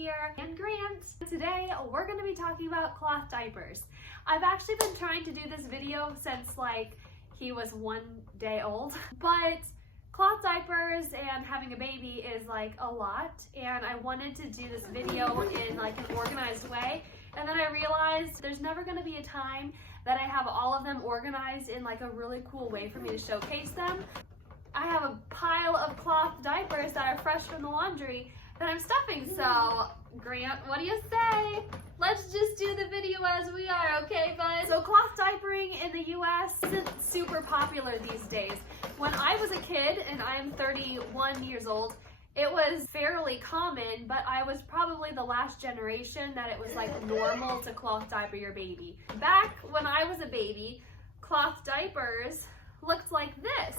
here and Grant. Today we're going to be talking about cloth diapers. I've actually been trying to do this video since like he was 1 day old, but cloth diapers and having a baby is like a lot, and I wanted to do this video in like an organized way, and then I realized there's never going to be a time that I have all of them organized in like a really cool way for me to showcase them. I have a pile of cloth diapers that are fresh from the laundry that I'm stuffing, so Grant, what do you say? Let's just do the video as we are, okay bud? So cloth diapering in the US isn't super popular these days. When I was a kid, and I'm 31 years old, it was fairly common, but I was probably the last generation that it was like normal to cloth diaper your baby. Back when I was a baby, cloth diapers looked like this.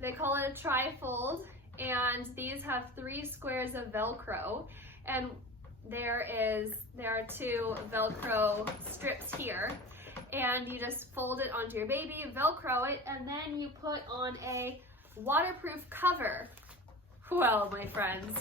They call it a trifold, and these have 3 squares of Velcro, and there are 2 Velcro strips here, and you just fold it onto your baby, Velcro it, and then you put on a waterproof cover. Well, my friends,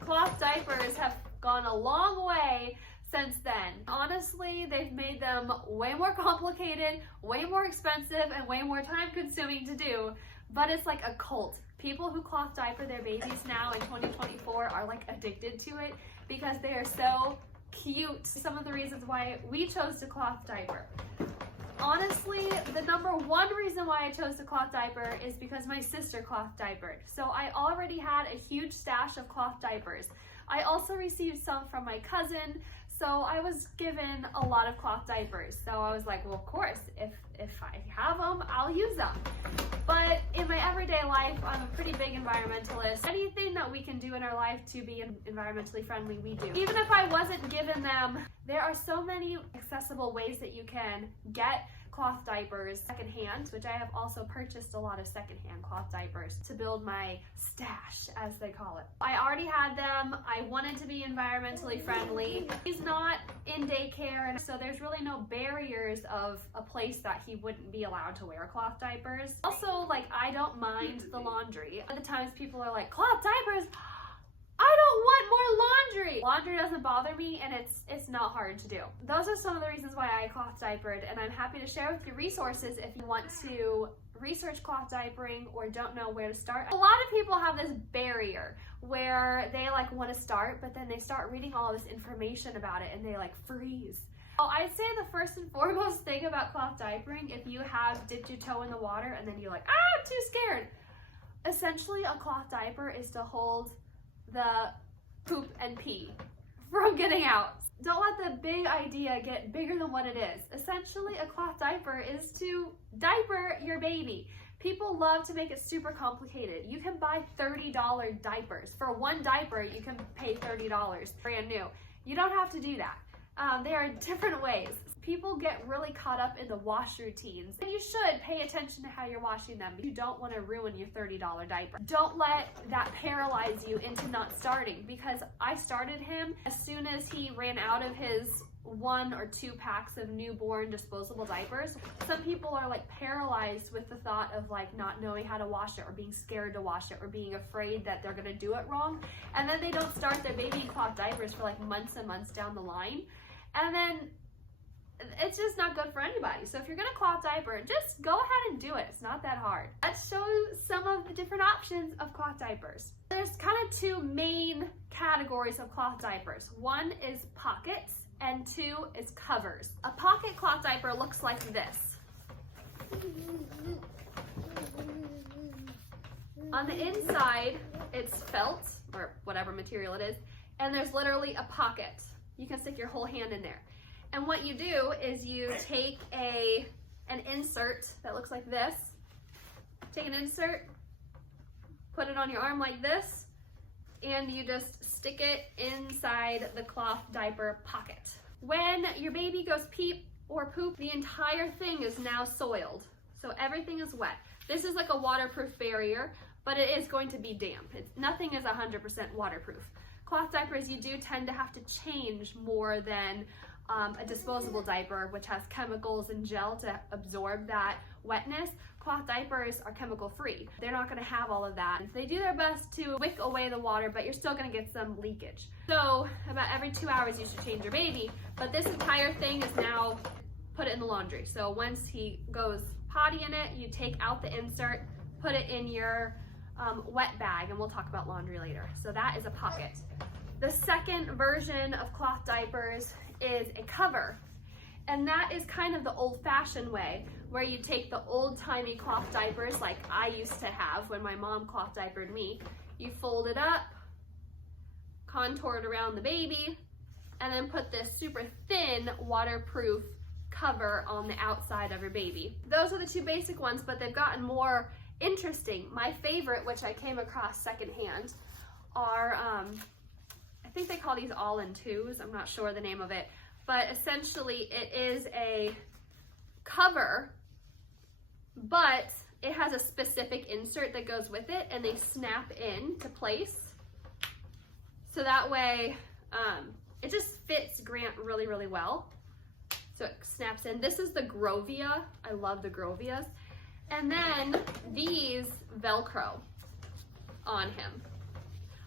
cloth diapers have gone a long way since then. Honestly, they've made them way more complicated, way more expensive, and way more time consuming to do, but it's like a cult. People who cloth diaper their babies now in 2024 are like addicted to it because they are so cute. Some of the reasons why we chose to cloth diaper. Honestly, the number 1 reason why I chose to cloth diaper is because my sister cloth diapered. So I already had a huge stash of cloth diapers. I also received some from my cousin, so I was given a lot of cloth diapers. So I was like, well, of course, if I have them, I'll use them. But in my everyday life, I'm a pretty big environmentalist. Anything that we can do in our life to be environmentally friendly, we do. Even if I wasn't given them, there are so many accessible ways that you can get cloth diapers secondhand, which I have also purchased a lot of secondhand cloth diapers to build my stash, as they call it. I already had them. I wanted to be environmentally friendly. He's not in daycare, and so there's really no barriers of a place that he wouldn't be allowed to wear cloth diapers. Also, like, I don't mind the laundry. A lot of times people are like, cloth diapers? I don't want more laundry. Laundry doesn't bother me, and it's not hard to do. Those are some of the reasons why I cloth diapered, and I'm happy to share with you resources if you want to research cloth diapering or don't know where to start. A lot of people have this barrier where they like want to start, but then they start reading all this information about it and they like freeze. Well, I'd say the first and foremost thing about cloth diapering, if you have dipped your toe in the water and then you're like, I'm too scared. Essentially, a cloth diaper is to hold the poop and pee from getting out. Don't let the big idea get bigger than what it is. Essentially, a cloth diaper is to diaper your baby. People love to make it super complicated. You can buy $30 diapers. For 1 diaper, you can pay $30, brand new. You don't have to do that. There are different ways. People get really caught up in the wash routines. And you should pay attention to how you're washing them. You don't want to ruin your $30 diaper. Don't let that paralyze you into not starting, because I started him as soon as he ran out of his 1 or 2 packs of newborn disposable diapers. Some people are like paralyzed with the thought of like not knowing how to wash it, or being scared to wash it, or being afraid that they're gonna do it wrong. And then they don't start their baby in cloth diapers for like months and months down the line. And then it's just not good for anybody. So if you're gonna cloth diaper, just go ahead and do it. It's not that hard. Let's show you some of the different options of cloth diapers. There's kind of 2 main categories of cloth diapers. 1 is pockets, and 2 is covers. A pocket cloth diaper looks like this. On the inside, it's felt, or whatever material it is, and there's literally a pocket. You can stick your whole hand in there. And what you do is you take an insert that looks like this, take an insert, put it on your arm like this, and you just stick it inside the cloth diaper pocket. When your baby goes peep or poop, the entire thing is now soiled. So everything is wet. This is like a waterproof barrier, but it is going to be damp. Nothing is 100% waterproof. Cloth diapers, you do tend to have to change more than a disposable diaper, which has chemicals and gel to absorb that wetness. cloth diapers are chemical free. They're not gonna have all of that. They do their best to wick away the water, but you're still gonna get some leakage. So about every 2 hours you should change your baby, but this entire thing is now put it in the laundry. So once he goes potty in it, you take out the insert, put it in your wet bag, and we'll talk about laundry later. So that is a pocket. The second version of cloth diapers is a cover. And that is kind of the old-fashioned way, where you take the old-timey cloth diapers like I used to have when my mom cloth diapered me. You fold it up, contour it around the baby, and then put this super thin waterproof cover on the outside of your baby. Those are the two basic ones, but they've gotten more interesting. My favorite, which I came across secondhand, are, I think they call these all-in-twos. I'm not sure the name of it, but essentially it is a cover, but it has a specific insert that goes with it, and they snap in to place. So that way, it just fits Grant really, really well. So it snaps in. This is the Grovia. I love the Grovias. And then these Velcro on him.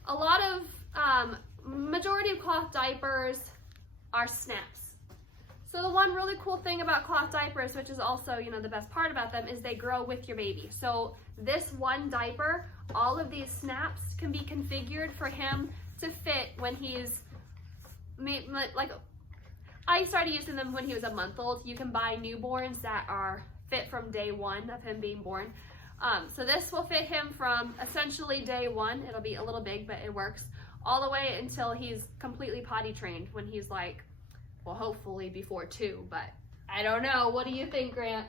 A lot of, majority of cloth diapers are snaps. So the one really cool thing about cloth diapers, which is also, you know, the best part about them, is they grow with your baby. So this one diaper, all of these snaps can be configured for him to fit when he's, like, I started using them when he was a month old. You can buy newborns that are fit from day one of him being born. So this will fit him from essentially day one. It'll be a little big, but it works all the way until he's completely potty trained, when he's like, well, hopefully before 2, but I don't know. What do you think, Grant?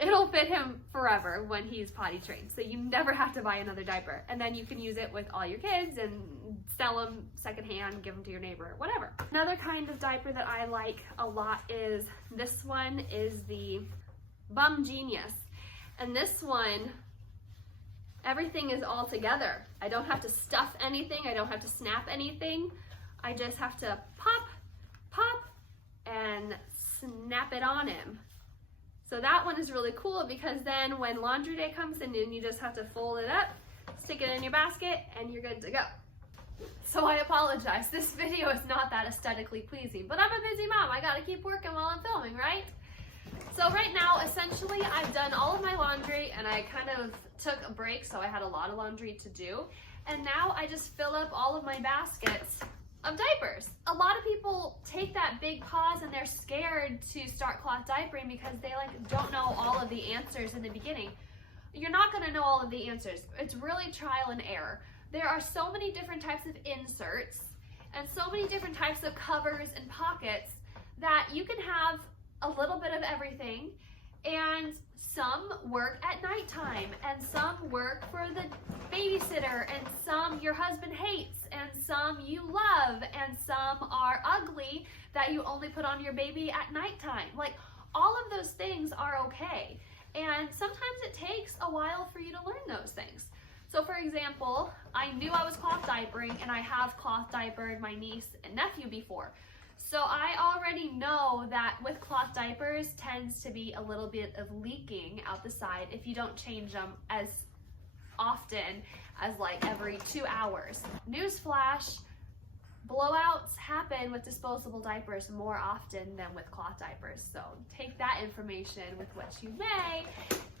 It'll fit him forever when he's potty trained. So you never have to buy another diaper. And then you can use it with all your kids and sell them secondhand, give them to your neighbor, whatever. Another kind of diaper that I like a lot is, this one is the Bum Genius. And this one, everything is all together. I don't have to stuff anything. I don't have to snap anything. I just have to pop, and snap it on him. So that one is really cool, because then when laundry day comes in, you just have to fold it up, stick it in your basket, and you're good to go. So I apologize. This video is not that aesthetically pleasing, but I'm a busy mom. I gotta keep working while I'm filming, right? So right now, essentially, I've done all of my laundry, and I kind of took a break, so I had a lot of laundry to do. And now I just fill up all of my baskets of diapers. A lot of people take that big pause, and they're scared to start cloth diapering because they don't know all of the answers in the beginning. You're not gonna know all of the answers. It's really trial and error. There are so many different types of inserts and so many different types of covers and pockets that you can have a little bit of everything, and some work at nighttime, and some work for the babysitter, and some your husband hates, and some you love, and some are ugly that you only put on your baby at nighttime. Like, all of those things are okay, and sometimes it takes a while for you to learn those things. So for example, I knew I was cloth diapering, and I have cloth diapered my niece and nephew before. So I already know that with cloth diapers tends to be a little bit of leaking out the side if you don't change them as often as like every 2 hours. Newsflash, blowouts happen with disposable diapers more often than with cloth diapers. So take that information with what you may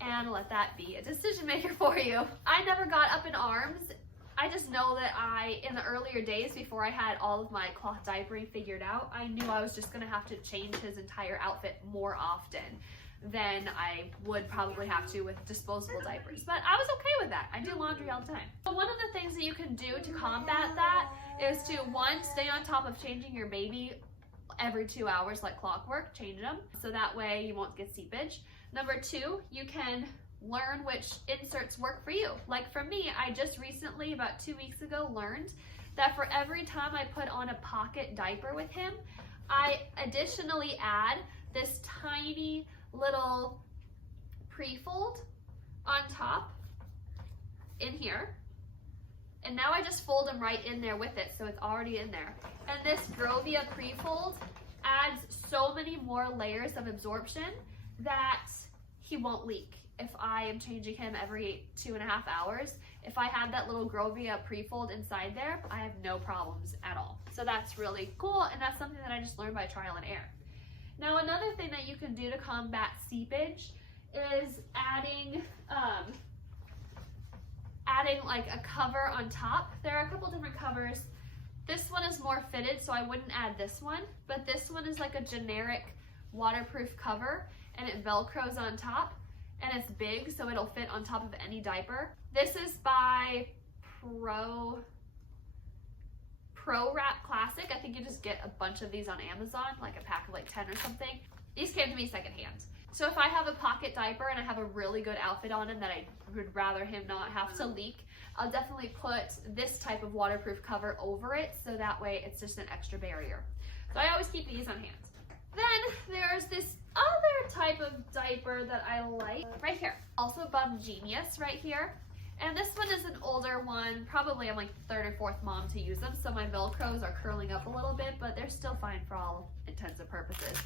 and let that be a decision maker for you. I never got up in arms. I just know that in the earlier days, before I had all of my cloth diapering figured out, I knew I was just gonna have to change his entire outfit more often than I would probably have to with disposable diapers. But I was okay with that. I do laundry all the time. So one of the things that you can do to combat that is to, one, stay on top of changing your baby every 2 hours like clockwork. Change them so that way you won't get seepage. Number 2, you can learn which inserts work for you. Like for me, I just recently, about 2 weeks ago, learned that for every time I put on a pocket diaper with him, I additionally add this tiny little pre-fold on top in here. And now I just fold him right in there with it, so it's already in there. And this Grovia pre-fold adds so many more layers of absorption that he won't leak. if I am changing him every 2.5 hours. If I have that little Grovia pre-fold inside there, I have no problems at all. So that's really cool, and that's something that I just learned by trial and error. Now, another thing that you can do to combat seepage is adding like a cover on top. There are a couple different covers. This one is more fitted, so I wouldn't add this one, but this one is like a generic waterproof cover, and it Velcros on top, and it's big, so it'll fit on top of any diaper. This is by Pro Wrap Classic. I think you just get a bunch of these on Amazon, like a pack of like 10 or something. These came to me secondhand. So if I have a pocket diaper and I have a really good outfit on him that I would rather him not have to leak, I'll definitely put this type of waterproof cover over it, so that way it's just an extra barrier. So I always keep these on hand. Then there's this other type of diaper that I like right here. Also Bum Genius right here. And this one is an older one. Probably I'm like third or fourth mom to use them, so my Velcros are curling up a little bit, but they're still fine for all intents and purposes.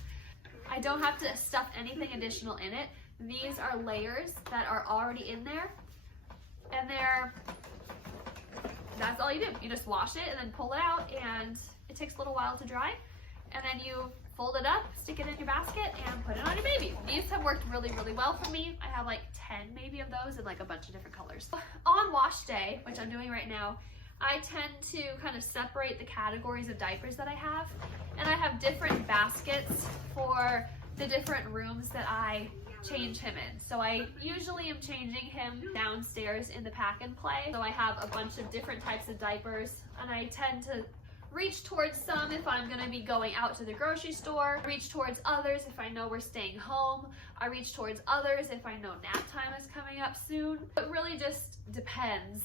I don't have to stuff anything additional in it. These are layers that are already in there, and that's all you do. You just wash it and then pull it out, and it takes a little while to dry, and then you fold it up, stick it in your basket, and put it on your baby. These have worked really, really well for me. I have like 10 maybe of those in like a bunch of different colors. On wash day, which I'm doing right now, I tend to kind of separate the categories of diapers that I have, and I have different baskets for the different rooms that I change him in. So I usually am changing him downstairs in the pack and play. So I have a bunch of different types of diapers, and I tend to reach towards some if I'm gonna be going out to the grocery store, reach towards others if I know we're staying home, I reach towards others if I know nap time is coming up soon. It really just depends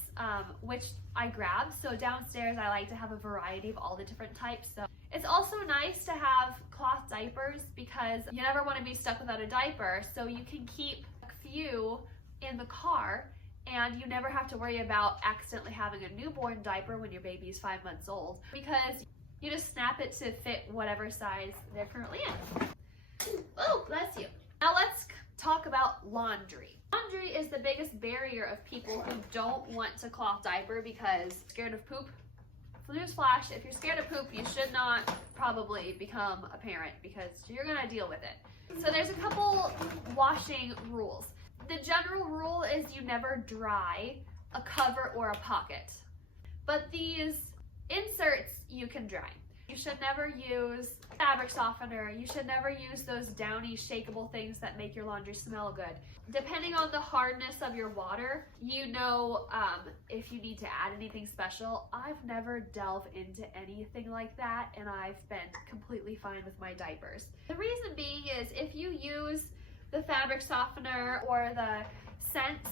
which I grab. So downstairs I like to have a variety of all the different types. So it's also nice to have cloth diapers because you never want to be stuck without a diaper, so you can keep a few in the car, and you never have to worry about accidentally having a newborn diaper when your baby is 5 months old, because you just snap it to fit whatever size they're currently in. Oh, bless you. Now let's talk about laundry. Laundry is the biggest barrier of people who don't want to cloth diaper because scared of poop. Newsflash, if you're scared of poop, you should not probably become a parent because you're gonna deal with it. So there's a couple washing rules. The general rule is you never dry a cover or a pocket, but these inserts you can dry. You should never use fabric softener. You should never use those downy, shakeable things that make your laundry smell good. Depending on the hardness of your water, you know if you need to add anything special. I've never delved into anything like that, and I've been completely fine with my diapers. The reason being is if you use the fabric softener or the scents,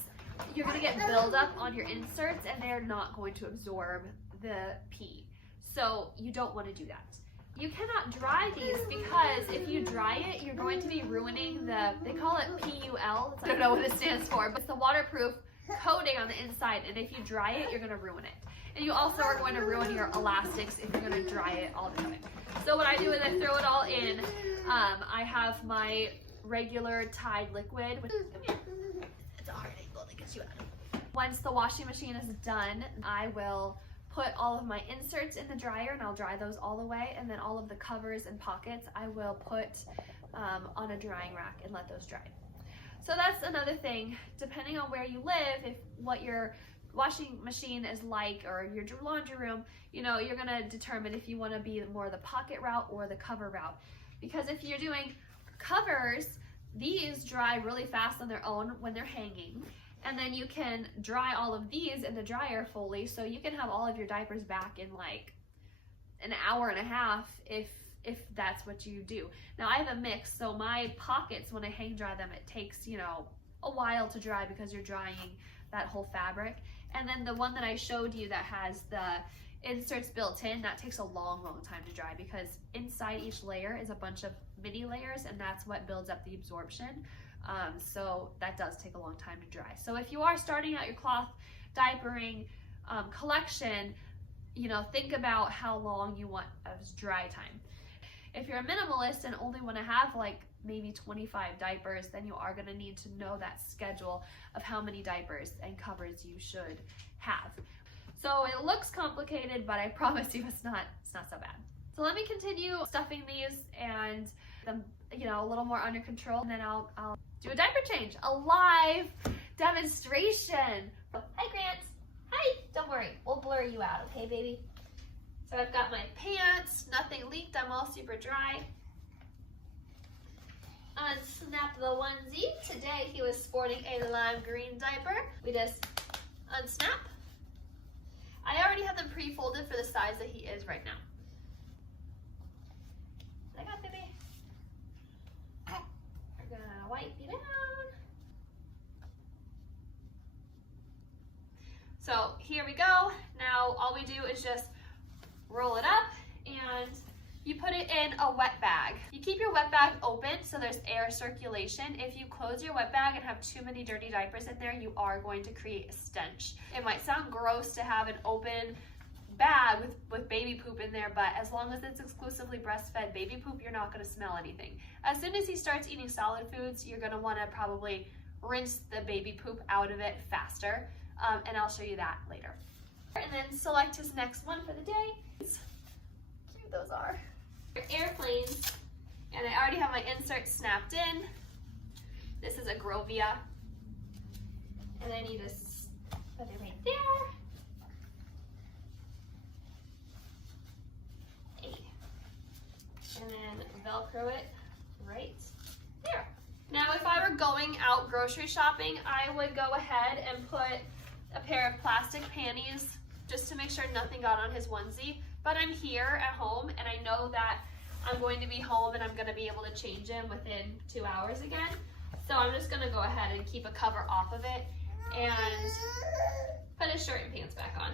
you're gonna get buildup on your inserts, and they're not going to absorb the pee. So you don't want to do that. You cannot dry these because if you dry it, you're going to be ruining they call it PUL. I don't know what it stands for, but it's the waterproof coating on the inside, and if you dry it, you're gonna ruin it. And you also are going to ruin your elastics if you're gonna dry it all the time. So what I do is I throw it all in. I have my regular Tide liquid, which, it's a hard angle to get you out. Once the washing machine is done, I will put all of my inserts in the dryer, and I'll dry those all the way, and then all of the covers and pockets I will put on a drying rack and let those dry. So that's another thing, depending on where you live, if what your washing machine is like, or your laundry room, you know, you're gonna determine if you wanna be more the pocket route or the cover route. Because if you're doing covers, these dry really fast on their own when they're hanging. And then you can dry all of these in the dryer fully, so you can have all of your diapers back in like an hour and a half if that's what you do. Now I have a mix, so my pockets, when I hang dry them, it takes, you know, a while to dry because you're drying that whole fabric. And then the one that I showed you that has the inserts built in, that takes a long time to dry because inside each layer is a bunch of mini layers, and that's what builds up the absorption. So that does take a long time to dry. So if you are starting out your cloth diapering collection, you know, think about how long you want as dry time. If you're a minimalist and only want to have like maybe 25 diapers, then you are going to need to know that schedule of how many diapers and covers you should have. So it looks complicated, but I promise you it's not so bad. So let me continue stuffing these and them, you know, a little more under control, and then I'll do a diaper change, a live demonstration. Hi, Grant. Hi. Don't worry, we'll blur you out, okay, baby? So I've got my pants, nothing leaked, I'm all super dry. Unsnap the onesie. Today he was sporting a lime green diaper. We just unsnap. I already have them pre-folded for the size that he is right now. I got baby. We're gonna wipe you down. So here we go. Now all we do is just roll it up and you put it in a wet bag. You keep your wet bag open so there's air circulation. If you close your wet bag and have too many dirty diapers in there, you are going to create a stench. It might sound gross to have an open bag with baby poop in there, but as long as it's exclusively breastfed baby poop, you're not going to smell anything. As soon as he starts eating solid foods, you're going to want to probably rinse the baby poop out of it faster, and I'll show you that later. And then select his next one for the day. Cute those are. Airplanes, and I already have my insert snapped in. This is a Grovia, and then you just put it right there. And then Velcro it right there. Now if I were going out grocery shopping, I would go ahead and put a pair of plastic panties just to make sure nothing got on his onesie. But I'm here at home and I know that I'm going to be home and I'm going to be able to change him within 2 hours again. So I'm just going to go ahead and keep a cover off of it and put his shirt and pants back on.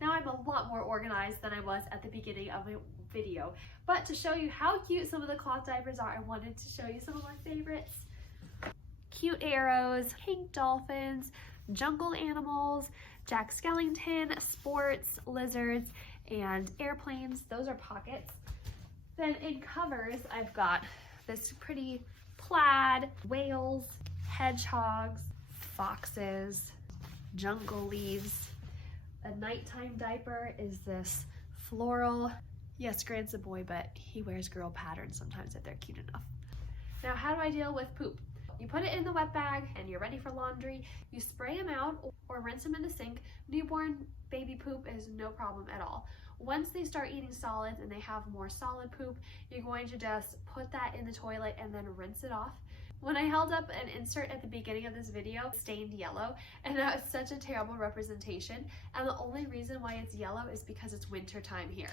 Now I'm a lot more organized than I was at the beginning of my video. But to show you how cute some of the cloth diapers are, I wanted to show you some of my favorites. Cute arrows, pink dolphins, jungle animals, Jack Skellington, sports, lizards, and airplanes. Those are pockets. Then in covers, I've got this pretty plaid, whales, hedgehogs, foxes, jungle leaves. A nighttime diaper is this floral. Yes, Grant's a boy, but he wears girl patterns sometimes if they're cute enough. Now, how do I deal with poop? You put it in the wet bag and you're ready for laundry. You spray him out or rinse him in the sink. Newborn baby poop is no problem at all. Once they start eating solids and they have more solid poop, you're going to just put that in the toilet and then rinse it off. When I held up an insert at the beginning of this video, it stained yellow, and that was such a terrible representation. And the only reason why it's yellow is because it's winter time here.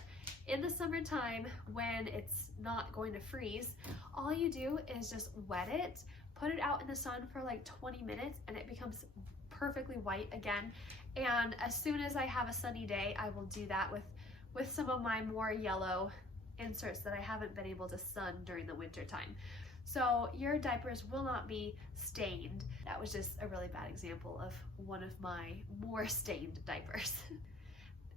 In the summertime, when it's not going to freeze, all you do is just wet it, put it out in the sun for like 20 minutes, and it becomes perfectly white again. And as soon as I have a sunny day, I will do that with some of my more yellow inserts that I haven't been able to sun during the winter time. So your diapers will not be stained. That was just a really bad example of one of my more stained diapers.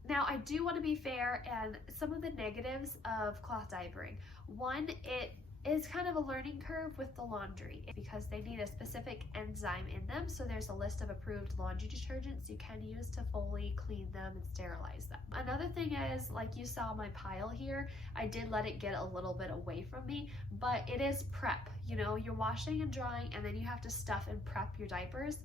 Now I do want to be fair, and some of the negatives of cloth diapering. One, it is kind of a learning curve with the laundry because they need a specific enzyme in them. So there's a list of approved laundry detergents you can use to fully clean them and sterilize them. Another thing is, like you saw my pile here, I did let it get a little bit away from me, but it is prep. You know, you're washing and drying and then you have to stuff and prep your diapers.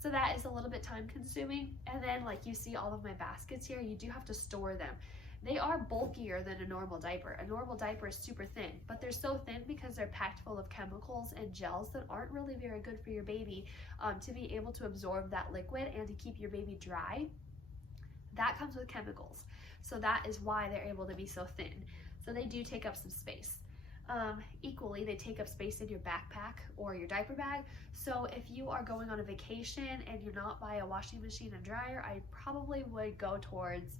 So that is a little bit time consuming. And then like you see all of my baskets here, you do have to store them. They are bulkier than a normal diaper. A normal diaper is super thin, but they're so thin because they're packed full of chemicals and gels that aren't really very good for your baby to be able to absorb that liquid and to keep your baby dry. That comes with chemicals. So that is why they're able to be so thin. So they do take up some space. Equally, they take up space in your backpack or your diaper bag. So if you are going on a vacation and you're not by a washing machine and dryer, I probably would go towards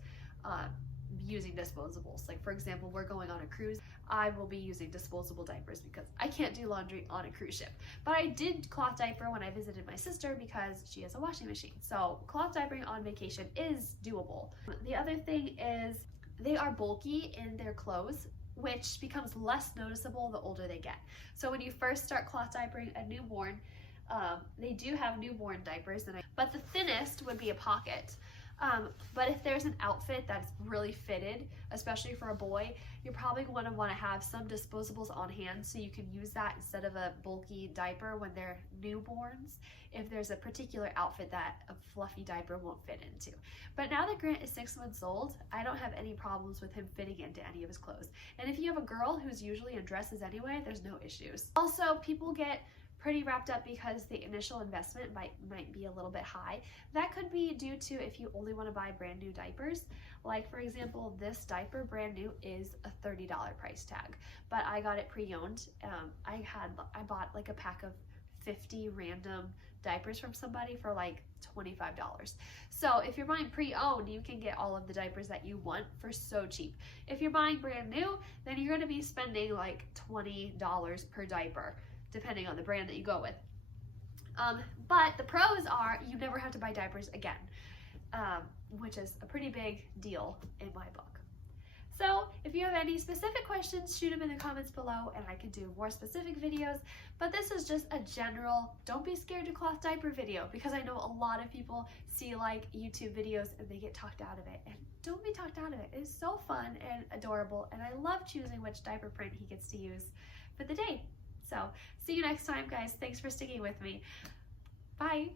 using disposables. Like for example, we're going on a cruise. I will be using disposable diapers because I can't do laundry on a cruise ship. But I did cloth diaper when I visited my sister because she has a washing machine. So cloth diapering on vacation is doable. The other thing is they are bulky in their clothes. which becomes less noticeable the older they get. So when you first start cloth diapering a newborn, they do have newborn diapers, but the thinnest would be a pocket. But if there's an outfit that's really fitted, especially for a boy, you're probably going to want to have some disposables on hand so you can use that instead of a bulky diaper when they're newborns, if there's a particular outfit that a fluffy diaper won't fit into. But now that Grant is 6 months old, I don't have any problems with him fitting into any of his clothes. And if you have a girl who's usually in dresses anyway, there's no issues. Also, people get pretty wrapped up because the initial investment might be a little bit high. That could be due to if you only want to buy brand new diapers. Like for example, this diaper brand new is a $30 price tag, but I got it pre-owned. I bought like a pack of 50 random diapers from somebody for like $25. So if you're buying pre-owned, you can get all of the diapers that you want for so cheap. If you're buying brand new, then you're going to be spending like $20 per diaper, depending on the brand that you go with. But the pros are you never have to buy diapers again, which is a pretty big deal in my book. So if you have any specific questions, shoot them in the comments below and I can do more specific videos. But this is just a general, don't be scared to cloth diaper video, because I know a lot of people see like YouTube videos and they get talked out of it. And don't be talked out of it. It's so fun and adorable, and I love choosing which diaper print he gets to use for the day. So see you next time, guys. Thanks for sticking with me. Bye.